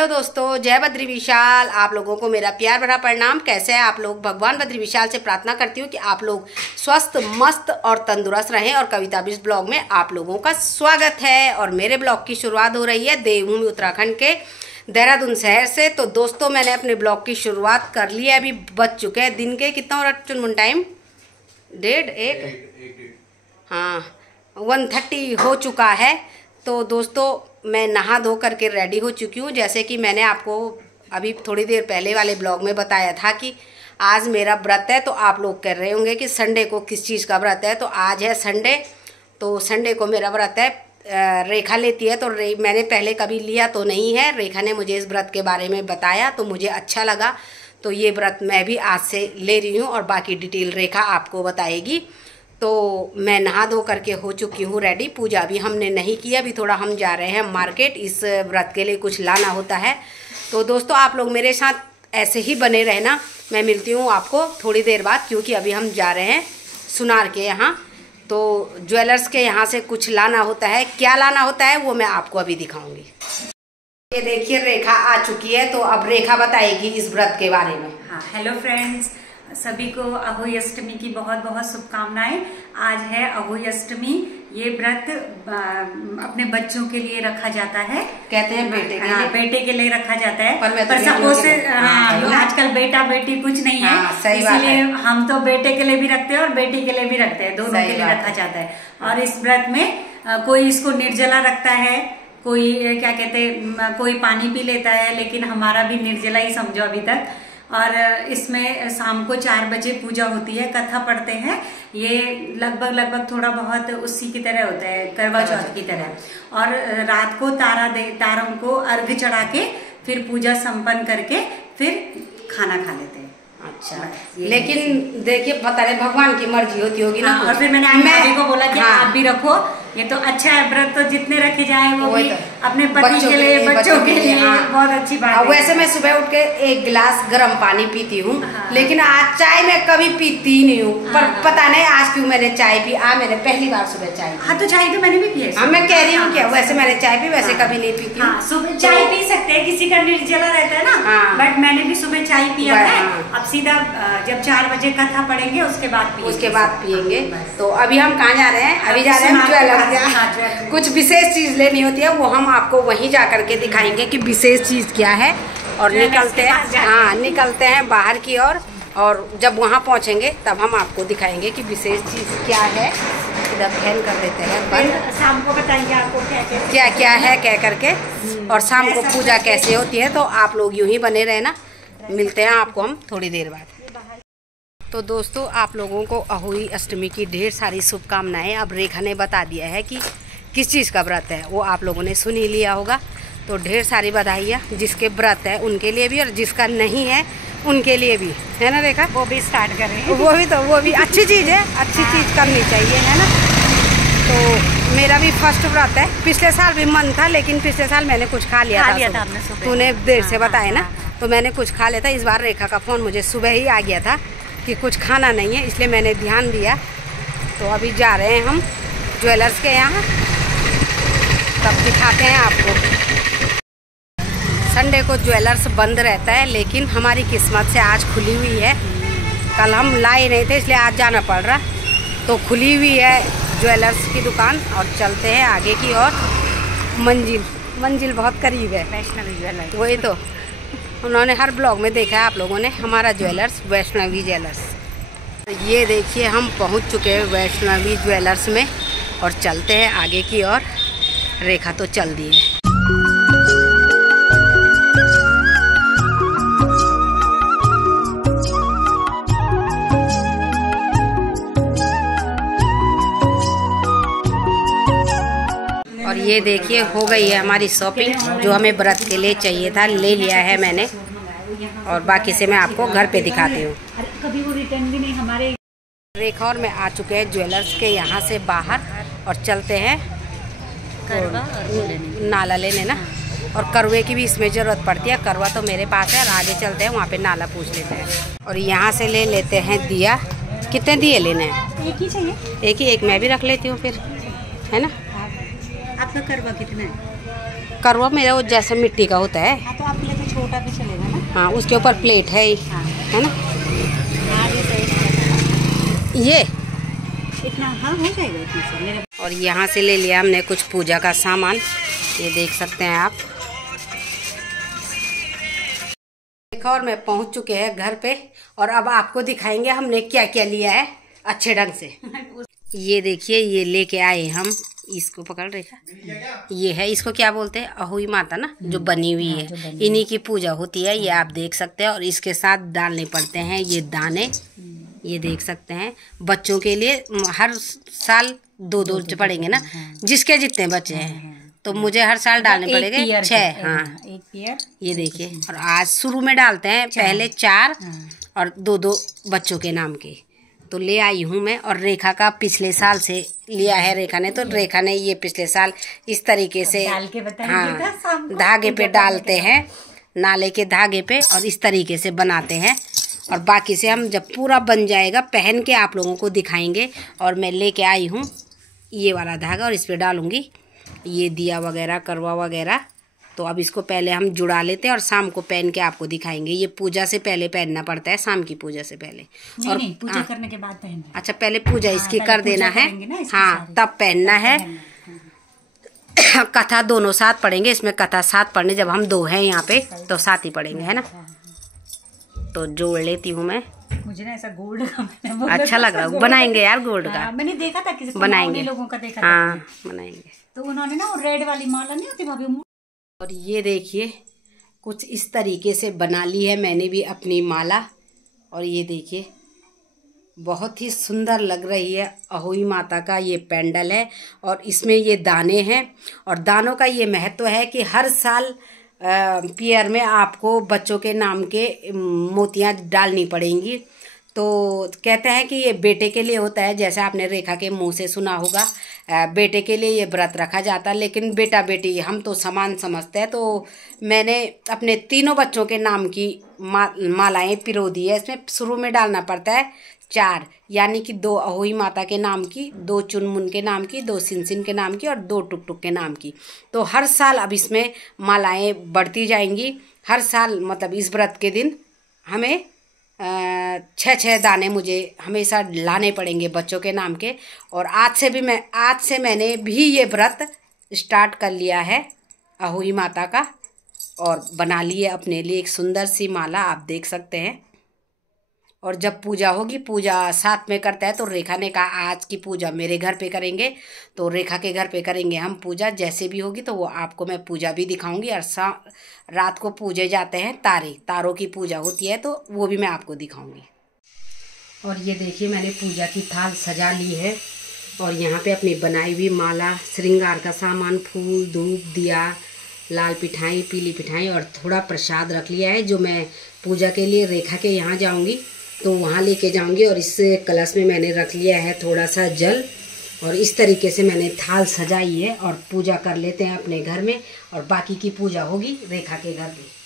Hello दोस्तों, जय बद्री विशाल। आप लोगों को मेरा प्यार भरा प्रणाम। कैसे हैं आप लोग? भगवान बद्री विशाल से प्रार्थना करती हूँ कि आप लोग स्वस्थ, मस्त और तंदुरुस्त रहें। और कविता बिज ब्लॉग में आप लोगों का स्वागत है। और मेरे ब्लॉग की शुरुआत हो रही है देवभूमि उत्तराखंड के देहरादून शहर से। तो दोस्तों, मैंने अपने ब्लॉग की शुरुआत कर ली है। अभी बज चुके हैं दिन के कितना हो रहा चुनमुन टाइम? 1:30 हाँ 1:30 हो चुका है। तो दोस्तों, मैं नहा धो करके रेडी हो चुकी हूँ। जैसे कि मैंने आपको अभी थोड़ी देर पहले वाले ब्लॉग में बताया था कि आज मेरा व्रत है। तो आप लोग कह रहे होंगे कि संडे को किस चीज़ का व्रत है। तो आज है संडे, तो संडे को मेरा व्रत है। रेखा लेती है, तो मैंने पहले कभी लिया तो नहीं है। रेखा ने मुझे इस व्रत के बारे में बताया तो मुझे अच्छा लगा। तो ये व्रत मैं भी आज से ले रही हूँ और बाकी डिटेल रेखा आपको बताएगी। तो मैं नहा धो करके हो चुकी हूँ रेडी। पूजा भी हमने नहीं किया, अभी थोड़ा हम जा रहे हैं मार्केट। इस व्रत के लिए कुछ लाना होता है। तो दोस्तों, आप लोग मेरे साथ ऐसे ही बने रहना। मैं मिलती हूँ आपको थोड़ी देर बाद, क्योंकि अभी हम जा रहे हैं सुनार के यहाँ। तो ज्वेलर्स के यहाँ से कुछ लाना होता है। क्या लाना होता है वो मैं आपको अभी दिखाऊंगी। ये देखिए, रेखा आ चुकी है। तो अब रेखा बताएगी इस व्रत के बारे में। हाँ, हेलो फ्रेंड्स, सभी को अहोई अष्टमी की बहुत बहुत शुभकामनाएं। आज है अहोई अष्टमी। ये व्रत अपने बच्चों के लिए रखा जाता है। कहते हैं बेटे के लिए, बेटे के लिए रखा जाता है। पर सपोज आजकल बेटा बेटी कुछ नहीं है, इसलिए हम तो बेटे के लिए भी रखते हैं और बेटी के लिए भी रखते हैं। दोनों के लिए रखा जाता है। और इस व्रत में कोई इसको निर्जला रखता है, कोई क्या कहते हैं, कोई पानी पी लेता है, लेकिन हमारा भी निर्जला ही समझो अभी तक। और इसमें शाम को 4 बजे पूजा होती है, कथा पढ़ते हैं। ये लगभग थोड़ा बहुत उसी की तरह होता है, करवा चौथ की तरह। और रात को तारों को अर्घ चढ़ा के फिर पूजा संपन्न करके फिर खाना खा लेते हैं। अच्छा, लेकिन देखिए, पता नहीं भगवान की मर्जी होती होगी ना। और फिर मैंने भाभी को बोला कि आप भी रखो, ये तो अच्छा है व्रत। तो जितने रखे जाए वो भी अपने पति के लिए, बच्चों के लिए बहुत अच्छी बात है। वैसे मैं सुबह उठ के 1 गिलास गर्म पानी पीती हूँ, लेकिन आज चाय मैं कभी पीती नहीं हूँ। पर पता नहीं आज क्यों मैंने चाय पी। मैंने पहली बार सुबह चाय पी। हाँ, तो चाय तो मैंने भी पी है। मैं कह रही हूँ क्या, वैसे मैंने चाय पी, वैसे कभी नहीं पीती हूँ। सुबह चाय पी सकते हैं, किसी का निर्जला रहता है ना। बट मैंने भी सुबह चाय पिया है। अब सीधा जब 4 बजे कथा पढ़ेंगे उसके बाद पिएंगे। तो अभी हम कहाँ जा रहे हैं? अभी जा रहे हैं ज्वेलर्स। कुछ विशेष चीज लेनी होती है, वो हम आपको वहीं जा करके दिखाएंगे कि विशेष चीज क्या है। और निकलते हैं, निकलते हैं बाहर की ओर। और जब वहाँ पहुँचेंगे तब हम आपको दिखाएंगे कि विशेष चीज क्या है। इधर फैन कर देते हैं बंद। शाम को बताएंगे आपको क्या क्या है कह करके, और शाम को पूजा कैसे होती है। तो आप लोग यूं ही बने रहना। मिलते हैं आपको हम थोड़ी देर बाद। तो दोस्तों, आप लोगों को अहोई अष्टमी की ढेर सारी शुभकामनाएं। अब रेखा ने बता दिया है कि किस चीज़ का व्रत है, वो आप लोगों ने सुन ही लिया होगा। तो ढेर सारी बधाइयाँ जिसके व्रत है उनके लिए भी, और जिसका नहीं है उनके लिए भी, है ना रेखा? वो भी स्टार्ट करें। वो भी अच्छी चीज़ है, अच्छी चीज़ करनी चाहिए, है ना। तो मेरा भी फर्स्ट व्रत है। पिछले साल भी मन था, लेकिन पिछले साल मैंने कुछ खा लिया था। तूने देर से बताया ना, तो मैंने कुछ खा लिया था। इस बार रेखा का फ़ोन मुझे सुबह ही आ गया था कि कुछ खाना नहीं है, इसलिए मैंने ध्यान दिया। तो अभी जा रहे हैं हम ज्वेलर्स के यहाँ, तब दिखाते हैं आपको। संडे को ज्वेलर्स बंद रहता है, लेकिन हमारी किस्मत से आज खुली हुई है। कल हम लाए नहीं थे, इसलिए आज जाना पड़ रहा। तो खुली हुई है ज्वेलर्स की दुकान। और चलते हैं आगे की ओर। मंजिल बहुत करीब है। वैष्णवी ज्वेलर्स, वही तो उन्होंने हर ब्लॉग में देखा है आप लोगों ने, हमारा ज्वेलर्स वैष्णवी ज्वेलर्स। ये देखिए, हम पहुंच चुके हैं वैष्णवी ज्वेलर्स में और चलते हैं आगे की ओर। रेखा तो चल दी है। और ये देखिए, हो गई है हमारी शॉपिंग। जो हमें व्रत के लिए चाहिए था ले लिया है मैंने, और बाकी से मैं आपको घर पे दिखाती हूँ। कभी वो रिटर्न भी नहीं हमारे। रेखा और मैं आ चुके हैं ज्वेलर्स के यहाँ से बाहर, और चलते हैं करवा और नाला लेने ना। और करवे की भी इसमें ज़रूरत पड़ती है। करवा तो मेरे पास है, और आगे चलते हैं वहाँ पे नाला पूछ लेते हैं। और यहाँ से ले लेते हैं दिया। कितने दिए लेने हैं? एक ही चाहिए। एक ही, एक मैं भी रख लेती हूँ फिर, है ना। आपका करवा कितना है? करवा मेरा वो जैसे मिट्टी का होता है। हाँ, तो आपके लिए तो छोटा भी चलेगा ना। हाँ, उसके ऊपर प्लेट है हाँ। है ना। ये इतना हाँ हो जाएगा इतने से मेरे। और यहाँ से ले लिया हमने कुछ पूजा का सामान, ये देख सकते हैं आप। देखा, और मैं पहुँच चुके हैं घर पे और अब आपको दिखाएंगे हमने क्या क्या लिया है अच्छे ढंग से। ये देखिए, ये लेके आए हम, इसको पकड़ रेखा, ये है, इसको क्या बोलते हैं, अहोई माता ना, जो बनी हुई है, इन्हीं की पूजा होती है। ये आप देख सकते हैं। और इसके साथ डालने पड़ते हैं ये दाने, ये देख सकते हैं। बच्चों के लिए हर साल दो पड़ेंगे ना, जिसके जितने बच्चे हैं, तो मुझे हर साल डालने पड़ेंगे 6। हाँ, एक पेयर। ये देखिए, और आज शुरू में डालते हैं पहले 4 और 2 बच्चों के नाम के। तो ले आई हूँ मैं, और रेखा का पिछले साल से लिया है रेखा ने, तो रेखा ने ये पिछले साल इस तरीके से हाँ धागे पे डालते हैं, नाले के धागे पे, और इस तरीके से बनाते हैं। और बाकी से हम जब पूरा बन जाएगा पहन के आप लोगों को दिखाएंगे। और मैं लेके आई हूँ ये वाला धागा, और इस पे डालूंगी ये दिया वगैरह, करवा वगैरह। तो अब इसको पहले हम जुड़ा लेते हैं और शाम को पहन के आपको दिखाएंगे। ये पूजा से पहले पहनना पड़ता है, शाम की पूजा से पहले। नहीं, और नहीं, पूजा करने के बाद पहनना। अच्छा, पहले पूजा इसकी कर देना है, हाँ, तब पहनना है। कथा दोनों साथ पढ़ेंगे, इसमें कथा साथ पढ़ने, जब हम 2 हैं यहाँ पे तो साथ ही पढ़ेंगे, है ना। तो जोड़ लेती हूँ मैं। मुझे ना ऐसा गोल्ड का अच्छा लग रहा है, बनाएंगे यार गोल्ड का। मैंने देखा था किसी बनाएंगे, लोगों का देखा था। हाँ बनाएंगे। तो उन्होंने ना वो रेड वाली माला नहीं होती भाभी। और ये देखिए, कुछ इस तरीके से बना ली है मैंने भी अपनी माला। और ये देखिए, बहुत ही सुंदर लग रही है। अहोई माता का ये पेंडल है, और इसमें ये दाने हैं। और दानों का ये महत्व है कि हर साल पियर में आपको बच्चों के नाम के मोतियां डालनी पड़ेंगी। तो कहते हैं कि ये बेटे के लिए होता है, जैसे आपने रेखा के मुंह से सुना होगा, बेटे के लिए ये व्रत रखा जाता है। लेकिन बेटा बेटी हम तो समान समझते हैं। तो मैंने अपने 3 बच्चों के नाम की मालाएं पिरो दी है। इसमें शुरू में डालना पड़ता है 4, यानी कि 2 अहोई माता के नाम की, 2 चुनमुन के नाम की, 2 सिनसिन के नाम की, और 2 टुक के नाम की। तो हर साल अब इसमें मालाएं बढ़ती जाएंगी। हर साल मतलब इस व्रत के दिन हमें 6 दाने मुझे हमेशा लाने पड़ेंगे बच्चों के नाम के। और आज से मैंने भी ये व्रत स्टार्ट कर लिया है अहोई माता का, और बना लिए अपने लिए एक सुंदर सी माला, आप देख सकते हैं। और जब पूजा होगी, पूजा साथ में करता है, तो रेखा ने कहा आज की पूजा मेरे घर पे करेंगे, तो रेखा के घर पे करेंगे हम पूजा। जैसे भी होगी तो वो आपको मैं पूजा भी दिखाऊंगी। और रात को पूजे जाते हैं तारों की पूजा होती है, तो वो भी मैं आपको दिखाऊंगी। और ये देखिए, मैंने पूजा की थाल सजा ली है, और यहाँ पे अपनी बनाई हुई माला, श्रृंगार का सामान, फूल, धूप, दिया, लाल पिठाई, पीली पिठाई, और थोड़ा प्रसाद रख लिया है, जो मैं पूजा के लिए रेखा के यहाँ जाऊँगी तो वहाँ लेके जाऊंगी। और इस कलश में मैंने रख लिया है थोड़ा सा जल, और इस तरीके से मैंने थाल सजाई है। और पूजा कर लेते हैं अपने घर में, और बाकी की पूजा होगी रेखा के घर पे।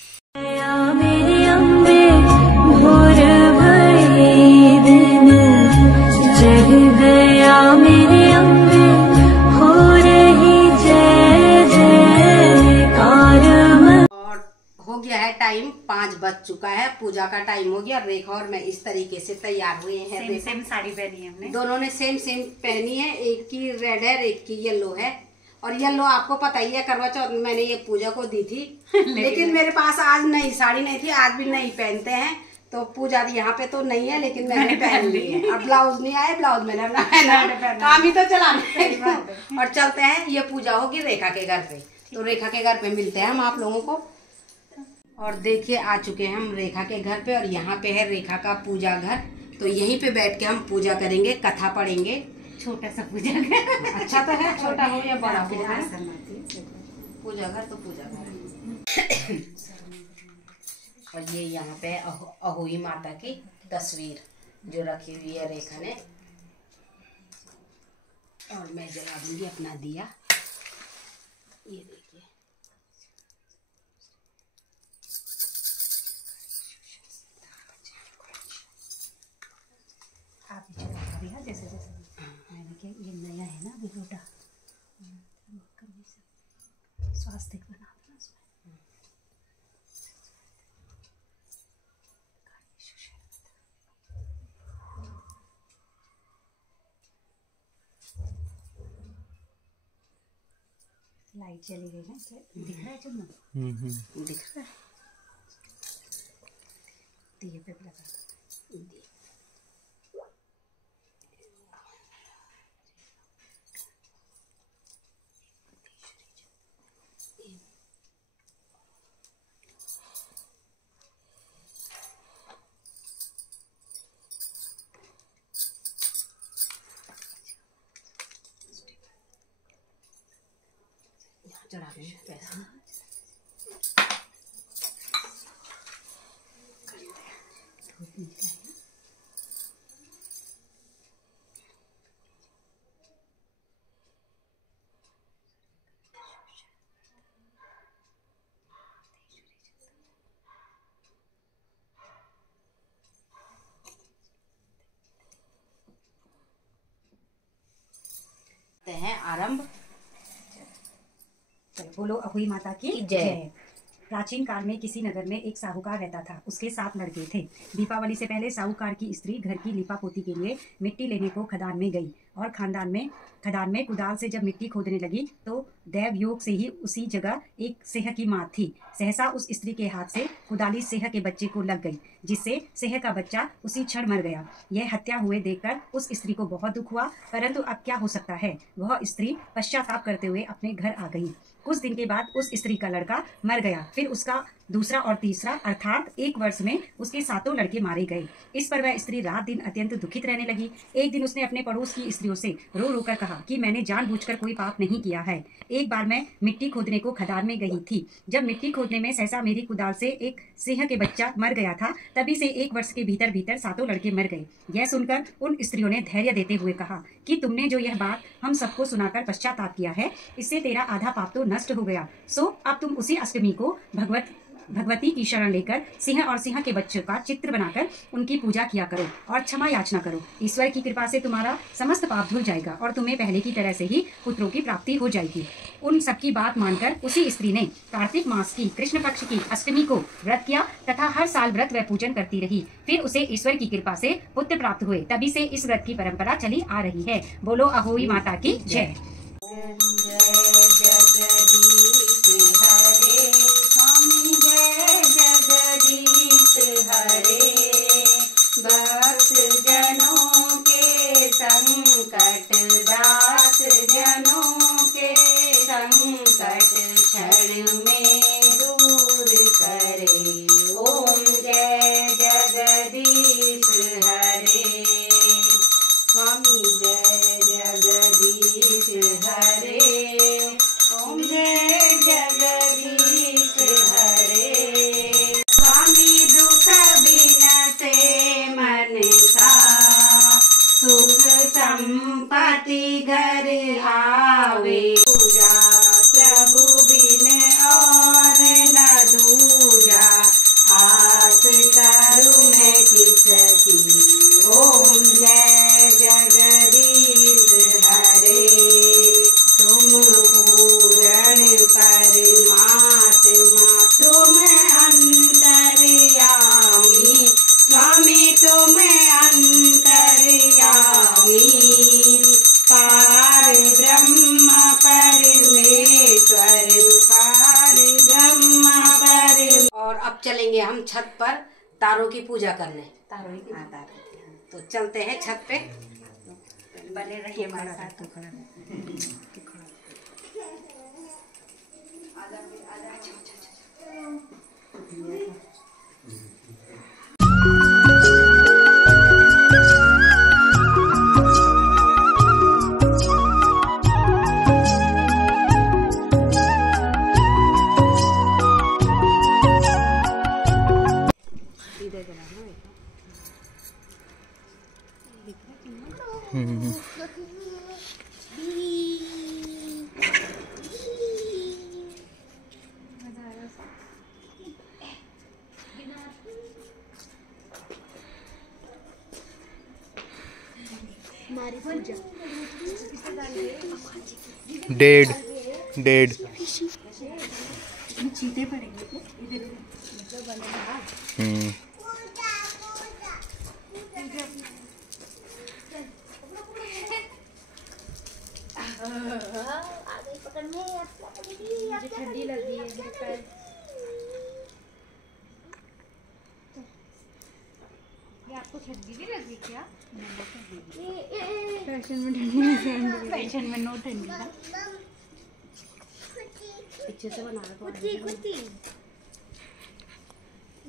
हो गया है टाइम, 5 बज चुका है, पूजा का टाइम हो गया। रेखा और मैं इस तरीके से तैयार हुए हैं। सेम साड़ी पहनी है हमने, दोनों ने सेम पहनी है। एक की रेड है, एक की येलो है। और येलो आपको पता ही है, करवा चौथ में मैंने ये पूजा को दी थी लेकिन मेरे पास आज नई साड़ी नहीं थी, आज भी नहीं पहनते हैं, तो पूजा यहाँ पे तो नहीं है, लेकिन मैंने पहन ली है। अब ब्लाउज नहीं आया, ब्लाउज मैंने अपना पहना, काम ही तो चलाना। और चलते हैं, ये पूजा होगी रेखा के घर पे, तो रेखा के घर पे मिलते हैं हम आप लोगों को। और देखिए, आ चुके हैं हम रेखा के घर पे, और यहाँ पे है रेखा का पूजा घर। तो यहीं पे बैठ के हम पूजा करेंगे, कथा पढ़ेंगे। छोटा सा पूजा घर अच्छा तो है, छोटा हो या बड़ा हो, पूजा घर तो पूजा घर। और ये यहाँ पे अहोई माता की तस्वीर जो रखी हुई है रेखा ने। और मैं जला दूंगी अपना दिया, ये देखिए। जैसे मैंने कि ये नया है ना अभी लोटा, स्वास्थ्य बना। लाइट चली गई है, दिख रहा है चंदन? दिख रहा है। दिए पे लगा चढ़ा दें पैसा। हैं आरंभ। बोलो अहोई माता की जय। प्राचीन काल में किसी नगर में एक साहूकार रहता था। उसके 7 लड़के थे। दीपावली से पहले साहूकार की स्त्री घर की लीपापोती के लिए मिट्टी लेने को खदान में गई और खदान में कुदाल से जब मिट्टी खोदने लगी तो दैव योग से ही उसी जगह एक सिंह की मां थी। सहसा उस स्त्री के हाथ से कुदाली सिंह के बच्चे को लग गई, जिससे सिंह का बच्चा उसी क्षण मर गया। यह हत्या हुए देखकर उस स्त्री को बहुत दुख हुआ, परंतु अब क्या हो सकता है। वह स्त्री पश्चाताप करते हुए अपने घर आ गई। कुछ दिन के बाद उस स्त्री का लड़का मर गया। फिर उसका दूसरा और तीसरा अर्थात 1 वर्ष में उसके 7 लड़के मारे गए। इस पर वह स्त्री रात दिन अत्यंत दुखित रहने लगी। एक दिन उसने अपने पड़ोस की स्त्रियों से रो रो कर कहा कि मैंने जानबूझकर कोई पाप नहीं किया है। एक बार मैं मिट्टी खोदने को खदान में गई थी। जब मिट्टी खोदने में सहसा मेरी कुदाल से एक सिंह के बच्चा मर गया था। तभी से 1 वर्ष के भीतर भीतर 7 लड़के मर गए। यह सुनकर उन स्त्रियों ने धैर्य देते हुए कहा कि तुमने जो यह बात हम सबको सुनाकर पश्चाताप किया है, इससे तेरा आधा पाप तो नष्ट हो गया। सो अब तुम उसी अष्टमी को भगवती की शरण लेकर सिंह और सिंह के बच्चों का चित्र बनाकर उनकी पूजा किया करो और क्षमा याचना करो। ईश्वर की कृपा से तुम्हारा समस्त पाप धुल जाएगा और तुम्हें पहले की तरह से ही पुत्रों की प्राप्ति हो जाएगी। उन सबकी बात मानकर उसी स्त्री ने कार्तिक मास की कृष्ण पक्ष की अष्टमी को व्रत किया तथा हर साल व्रत व पूजन करती रही। फिर उसे ईश्वर की कृपा से पुत्र प्राप्त हुए। तभी से इस व्रत की परंपरा चली आ रही है। बोलो अहोई माता की जय। संकट दास जनों के संकट क्षण में दूर करे। ओम जय जगदीश हरे। स्वामी जय जगदीश हरे। ओम जय जगदीश हरे। स्वामी दुख बिनसे मन का सुख संपत्ति घर आवे। पूजा प्रभु बिन और न दूजा, आस करूं मैं किसकी। ओम जय जगदीश हरे। तुम पूर्ण परमात्मा तुम अंतर्यामी। स्वामी तुम पार ब्रह्म परमेश्वर, पार ब्रह्म पर। और अब चलेंगे हम छत पर तारों की पूजा करने। तारों तो चलते हैं छत पे। बने रहिए हमारे साथ। डेड डेड चीते पड़ेंगे। मुझे ठंडी लगी है मेरे पैर। ये आपको ठंडी भी लगी क्या? फैशन में ठंडी, फैशन में नो ठंडी ना। पीछे से बना रहा कुत्ती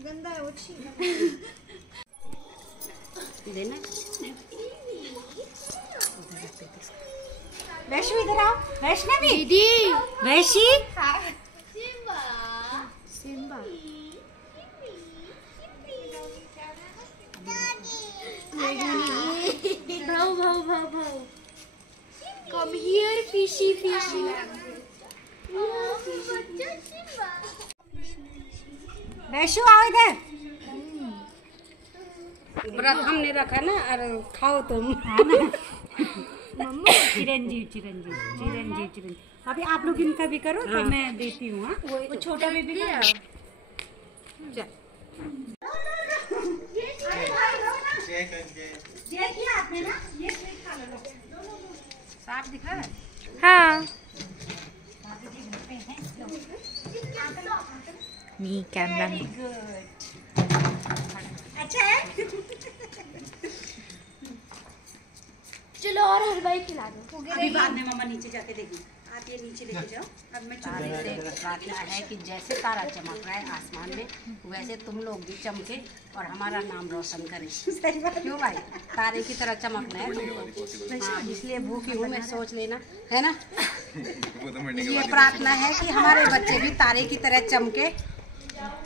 गंदा है वो देना। वैष्णवी इधर आओ। वैष्णवी दीदी, वैशी सिम्बा भाव कम हियर फिशी वैशु आओ इधर। व्रत हमने रखा ना, अरे खाओ तुम। चिरंजीव अभी आप लोग इनका भी करो तो मैं देती हूँ। वो छोटा बेबी का आपने ना ये साफ दिखा है। हाँ मी कैमरा में अच्छा है। चलो और हलवाई खिला दो। अभी बाद में मम्मा नीचे जाके देगी। आप ये नीचे लेके जाओ। अब मैं तारे से प्रार्थना है कि जैसे तारा चमक रहा है आसमान में, वैसे तुम लोग भी चमके और हमारा नाम रोशन करें। क्यों भाई, तारे की तरह चमकना है तुमको। हाँ, इसलिए भूखी हूँ मैं, सोच लेना है ना। ये प्रार्थना है कि हमारे बच्चे भी तारे की तरह चमके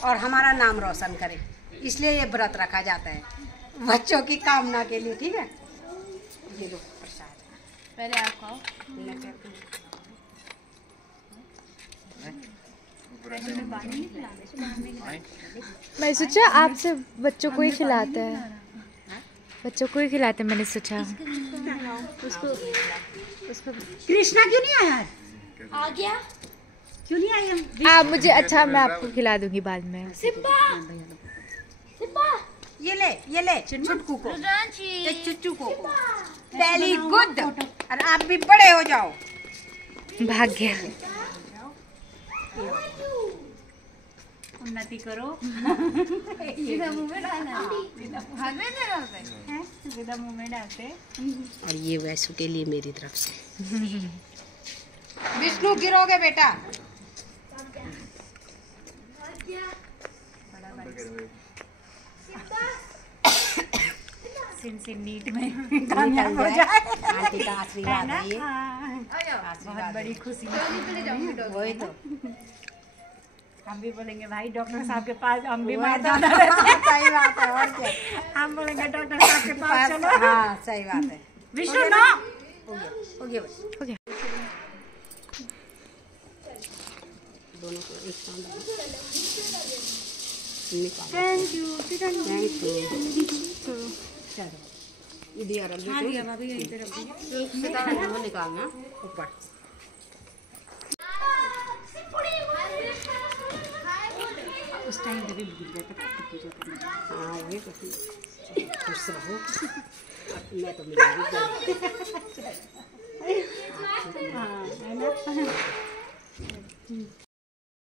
और हमारा नाम रोशन करे, इसलिए ये व्रत रखा जाता है बच्चों की कामना के लिए। ठीक है, ये लो प्रसाद। पहले आप खाओ। मैं सोचा आपसे बच्चों को ही खिलाते हैं, बच्चों को ही खिलाते हैं, मैंने सोचा। उसको कृष्णा क्यों नहीं आया? आ गया। क्यों नहीं आई? आप मुझे, अच्छा मैं आपको खिला दूंगी बाद में। सिम्बा ये ले चुटकू को, चुच्चू को। Very good. और आप भी बड़े हो जाओ। भाग गया। उन्नति करो। सीधा मुंह में डालना। सीधा मुंह में डालते। और ये वैसु के लिए मेरी तरफ से। विष्णु गिरोगे बेटा। सिन नीट में कामयाब हो जाए। आंटी का आशीर्वाद है ये। बहुत बड़ी खुशी। वही तो हम भी बोलेंगे भाई डॉक्टर साहब के पास, हम भी मार ज्यादा रहते हैं। सही बात है, और क्या। हम बोलेंगे डॉक्टर साहब के पास चलो। हाँ सही बात है। विष्णु ना हो गया हो गया। दोनों को एक साथ थैंक यू। चलो इधर हाँ दिया भाभी यहीं पे रख दिया। निकालना ऊपर। उस टाइम पे भी भूल गए थे पूजा करना। हाँ ये खुश रहो। मैं तो मिलूंगी।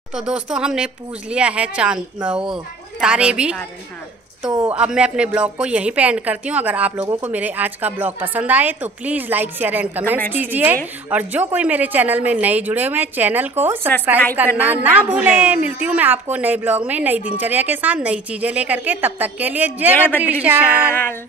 तो दोस्तों हमने पूज लिया है चांद वो तारे भी। तो अब मैं अपने ब्लॉग को यहीं पे एंड करती हूँ। अगर आप लोगों को मेरे आज का ब्लॉग पसंद आए तो please like share and comments कीजिए। और जो कोई मेरे चैनल में नए जुड़े हुए हैं, चैनल को सब्सक्राइब करना ना भूलें। मिलती हूँ मैं आपको नए ब्लॉग में नई दिनचर्या के साथ, नई चीजें लेकर के। तब तक के लिए जय बद्री विशाल।